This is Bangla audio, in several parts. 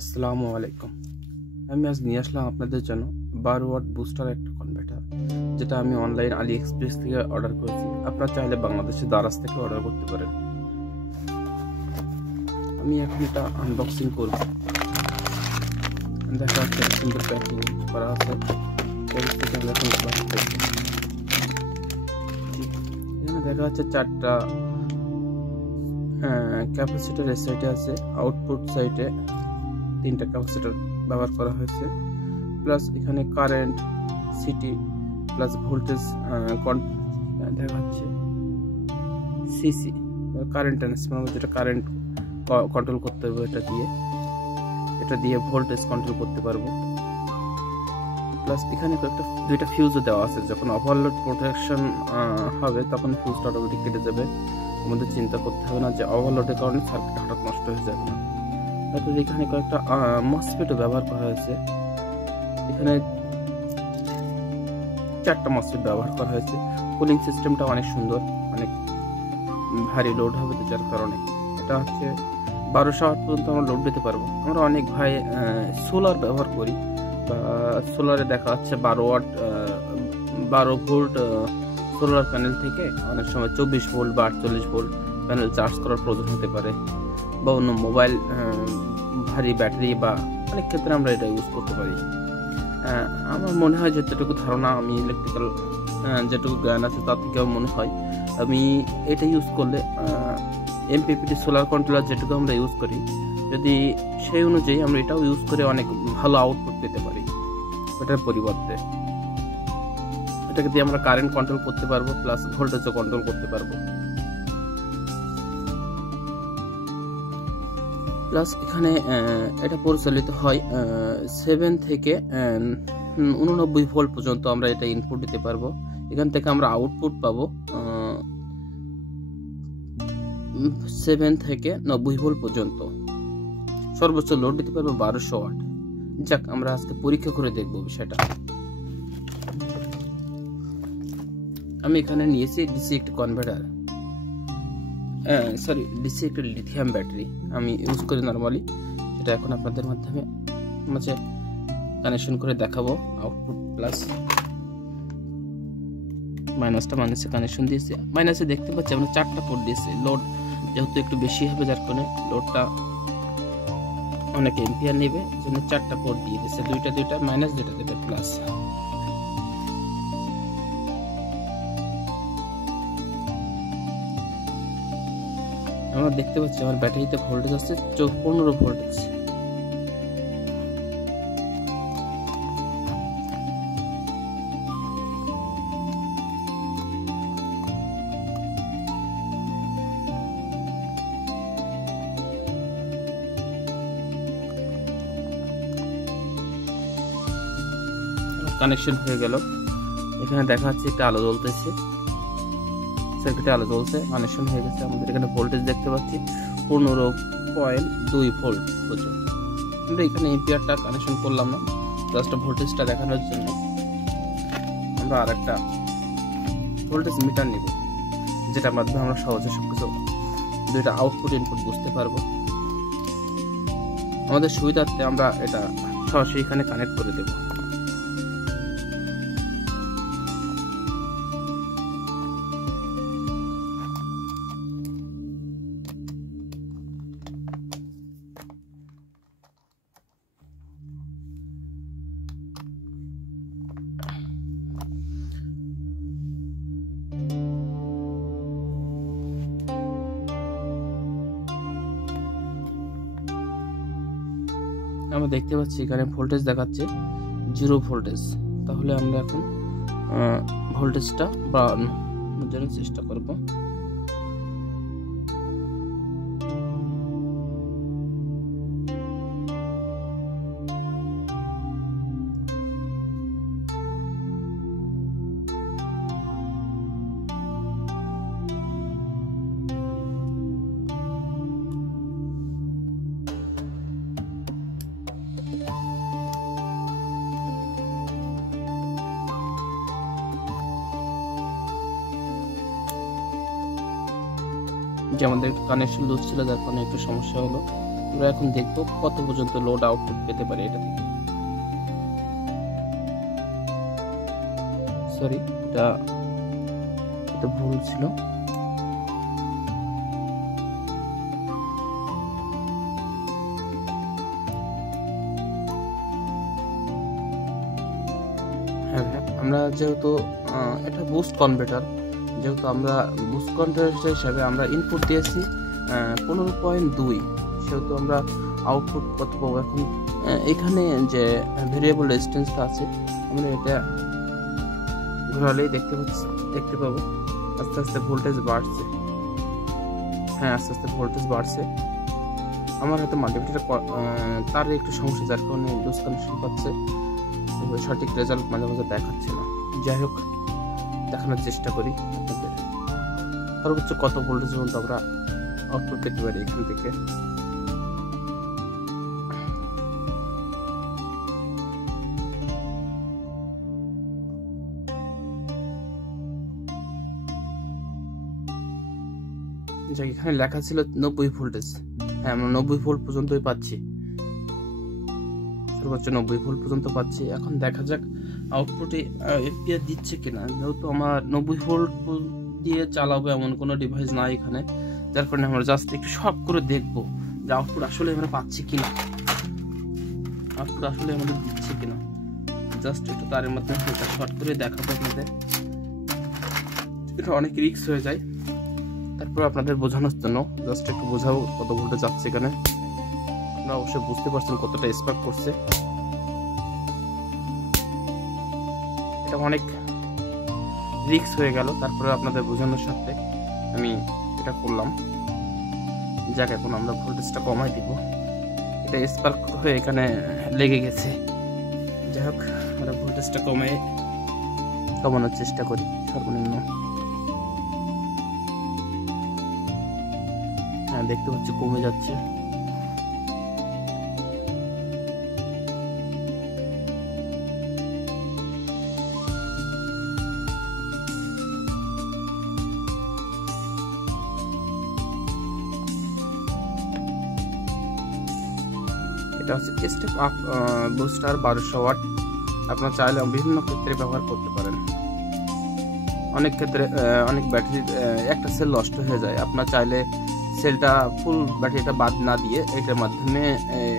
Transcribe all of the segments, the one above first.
আসসালামু আলাইকুম। আমি আজ নিয়ে আসলাম আপনাদের জন্য 12 ওয়াট বুস্টার একটা কনভার্টার, যেটা আমি অনলাইন আলি এক্সপ্রেস থেকে অর্ডার করেছি। আপনারা চাইলে বাংলাদেশের দারাজ থেকে অর্ডার করতে পারেন। আমি এখন এটা আনবক্সিং করব। দেখা যাচ্ছে সুন্দর প্যাকিং করা আছে। এখানে দেখা যাচ্ছে 4টা ক্যাপাসিটর এর সাইডে আছে, আউটপুট সাইডে 3টা ক্যাপাসিটর ব্যবহার করা হয়েছে। প্লাস এখানে কারেন্ট সিটি প্লাস ভোল্টেজ দেখা যাচ্ছে সিসি কারেন্ট ট্রান্সফরমার, যেটা কারেন্ট কন্ট্রোল করতে পারবো। এটা দিয়ে ভোল্টেজ কন্ট্রোল করতে পারবো। প্লাস এখানে দুইটা ফিউজও দেওয়া আছে। যখন ওভারলোড প্রোটেকশন হবে তখন ফিউজটা অটোমেটিক কেটে যাবে। আমাদের চিন্তা করতে হবে না যে ওভারলোডের কারণে সার্কিট হঠাৎ নষ্ট হয়ে যাবে না। তারপরে এখানে কয়েকটা মসফেটও ব্যবহার করা হয়েছে। এখানে 4টা মসফেট ব্যবহার করা হয়েছে। কুলিং সিস্টেমটা অনেক সুন্দর, অনেক ভারী লোড হবে, তো যার কারণে এটা হচ্ছে 1200 ওয়াট পর্যন্ত আমরা লোড দিতে পারবো। আমরা অনেক ভাই সোলার ব্যবহার করি, বা সোলারে দেখা যাচ্ছে 12 ভোল্ট সোলার প্যানেল থেকে অনেক সময় 24 ভোল্ট বা 48 ভোল্ট প্যানেল চার্জ করার প্রয়োজন হতে পারে, বা অন্য মোবাইল ভারী ব্যাটারি বা অনেক ক্ষেত্রে আমরা এটা ইউজ করতে পারি। আমার মনে হয় যতটুকু ধারণা, আমি ইলেকট্রিক্যাল যেটুকু জ্ঞান আছে তার থেকেও মনে হয় আমি এটা ইউজ করলে এমপিপিটি সোলার কন্ট্রোলার যেটুকু আমরা ইউজ করি, যদি সেই অনুযায়ী আমরা এটাও ইউজ করে অনেক ভালো আউটপুট পেতে পারি। এটার পরিবর্তে এটাকে দিয়ে আমরা কারেন্ট কন্ট্রোল করতে পারবো, প্লাস ভোল্টেজও কন্ট্রোল করতে পারবো। প্লাস এখানে এটা পরিচালিত হয় 7 থেকে 89 ভোল্ট পর্যন্ত আমরা এটা ইনপুট দিতে পারবো। এখান থেকে আমরা আউটপুট পাবো 7 থেকে 90 ভোল্ট পর্যন্ত। সর্বোচ্চ লোড দিতে পারবো 1200 ওয়াট। যাক, আমরা আজকে পরীক্ষা করে দেখবো বিষয়টা। আমি এখানে নিয়েছি ডিসি একটি কনভার্টার, ডিসি একটা লিথিয়াম ব্যাটারি আমি ইউজ করি নর্মালি। সেটা এখন আপনাদের মাধ্যমে মাঝে কানেকশন করে দেখাবো। আউটপুট প্লাস মাইনাসে কানেকশন দিয়েছি। মাইনাসে দেখতে পাচ্ছি আমরা 4টা পোর্ট দিয়েছি। লোড যেহেতু একটু বেশি হবে, যার কারণে লোডটা অনেক এম্পিয়ার নেবে, জন্য 4টা পোর্ট দিয়ে দিয়েছে। দুইটা মাইনাস, দুইটা দেবে প্লাস। আমরা দেখতে পাচ্ছি আমার ব্যাটারিতে ভোল্টেজ আছে 15 ভোল্টেজ। কানেকশন হয়ে গেল। এখানে দেখা যাচ্ছে একটা আলো জ্বলতেছে, সার্কিটে আলো জ্বলছে, কানেকশন হয়ে গেছে। আমাদের এখানে ভোল্টেজ দেখতে পাচ্ছি 15.2 ভোল্ট পর্যন্ত। আমরা এখানে এম্পিয়ারটা কানেকশন করলাম না, জাস্ট ভোল্টেজটা দেখানোর জন্য আমরা আর একটা ভোল্টেজ মিটার নিব, যেটার মাধ্যমে আমরা সহজে সবকিছু দুইটা আউটপুট ইনপুট বুঝতে পারবো। আমাদের সুবিধার্থে আমরা এটা সরাসরি এখানে কানেক্ট করে দেব। আমরা দেখতে পাচ্ছি এখানে ভোল্টেজ দেখাচ্ছে 0 ভোল্টেজ। তাহলে আমরা এখন ভোল্টেজটা বাড়ানোর জন্য চেষ্টা করব। যে আমাদের কানেকশন লুজ ছিল, যার কারণে একটু সমস্যা হলো। আমরা এখন দেখবো কত পর্যন্ত লোড আউটপুট পেতে পারে এটা থেকে। সরি, এটা ভুল ছিল। হ্যাঁ, আমরা যেহেতু এটা বুস্ট কনভার্টার, যেহেতু আমরা বুস্ট কনভার্টার হিসাবে আমরা ইনপুট দিয়েছি 15.2, সেহেতু আমরা আউটপুট কত পাবো এখন। এখানে যে ভেরিয়েবল রেজিস্ট্যান্সটা আছে আমরা এটা ঘোরালেই দেখতে পাবো আস্তে আস্তে ভোল্টেজ বাড়ছে। হ্যাঁ, আস্তে আস্তে ভোল্টেজ বাড়ছে। আমার হয়তো মাল্টিমিটারে তার একটু সমস্যা, যার কারণে লুজ কানেকশন পাচ্ছে, সঠিক রেজাল্ট মাঝে মাঝে দেখাচ্ছে না। যাই হোক, দেখানোর চেষ্টা করি আপনাদের সর্বোচ্চ কত ভোল্টেজ পর্যন্ত আমরা আউটপুট পেতে পারি এখান থেকে। যাক, এখানে লেখা ছিল 90 ভোল্টেজ। হ্যাঁ, আমরা 90 ভোল্ট পর্যন্তই পাচ্ছি, সর্বোচ্চ 90 ভোল্ট পর্যন্ত পাচ্ছি। এখন দেখা যাক আউটপুটে এম্পিয়ার দিচ্ছে কিনা। যেহেতু আমার 90 ভোল্ট দিয়ে চালাবো এমন কোনো ডিভাইস নাই এখানে, যার কারণে আমরা জাস্ট একটু শর্ট করে দেখবো যে আউটপুট আসলে আমরা পাচ্ছি কিনা, আউটপুট আসলে আমাদের দিচ্ছে কিনা। জাস্ট একটু তারের মাধ্যমে এটা শর্ট করে দেখাবো আপনাদের। এটা অনেক রিস্ক হয়ে যায়, তারপর আপনাদের বোঝানোর জন্য জাস্ট একটু বোঝাবো কত ভোল্টেজ যাচ্ছে এখানে। আপনারা অবশ্যই বুঝতে পারছেন কতটা স্পার্ক করছে। এটা অনেক রিস্ক হয়ে গেল, তারপরে আপনাদের বোঝানোর সাথে আমি এটা করলাম। যাক, এখন আমরা ভোল্টেজটা কমাই দিব। এটা স্পার্ক হয়ে এখানে লেগে গেছে। যাই হোক, আমরা ভোল্টেজটা কমানোর চেষ্টা করি সর্বনিম্ন। হ্যাঁ, দেখতে পাচ্ছি কমে যাচ্ছে। এটা হচ্ছে স্টেপ আপ বুস্টার 1200 ওয়াট। আপনারা চাইলে বিভিন্ন ক্ষেত্রে ব্যবহার করতে পারেন। অনেক ক্ষেত্রে অনেক ব্যাটারি একটা সেল নষ্ট হয়ে যায়, আপনারা চাইলে সেলটা ফুল ব্যাটারিটা বাদ না দিয়ে এটার মাধ্যমে,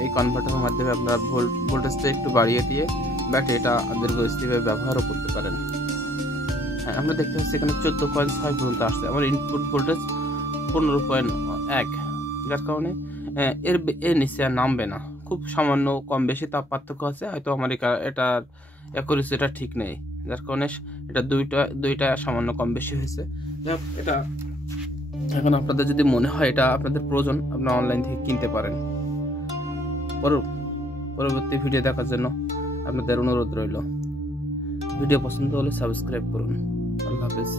এই কনভার্টারের মাধ্যমে আপনারা ভোল্টেজটা একটু বাড়িয়ে দিয়ে ব্যাটারিটা দীর্ঘস্থায়ীভাবে ব্যবহারও করতে পারেন। হ্যাঁ, আমরা দেখতে পাচ্ছি এখানে 14.6 পর্যন্ত আসছে। আমার ইনপুট ভোল্টেজ 15.1, যার কারণে এর নিচে আর নামবে না। খুব সামান্য কম বেশি তাপ পার্থক্য আছে, হয়তো আমার এটার অ্যাকুরেসিটা ঠিক নেই, যার কারণে এটা দুইটা সামান্য কম বেশি হয়েছে। এটা এখন আপনাদের যদি মনে হয় এটা আপনাদের প্রয়োজন, আপনারা অনলাইন থেকে কিনতে পারেন। পরবর্তী ভিডিও দেখার জন্য আপনাদের অনুরোধ রইল। ভিডিও পছন্দ হলে সাবস্ক্রাইব করুন। আল্লাহ হাফেজ।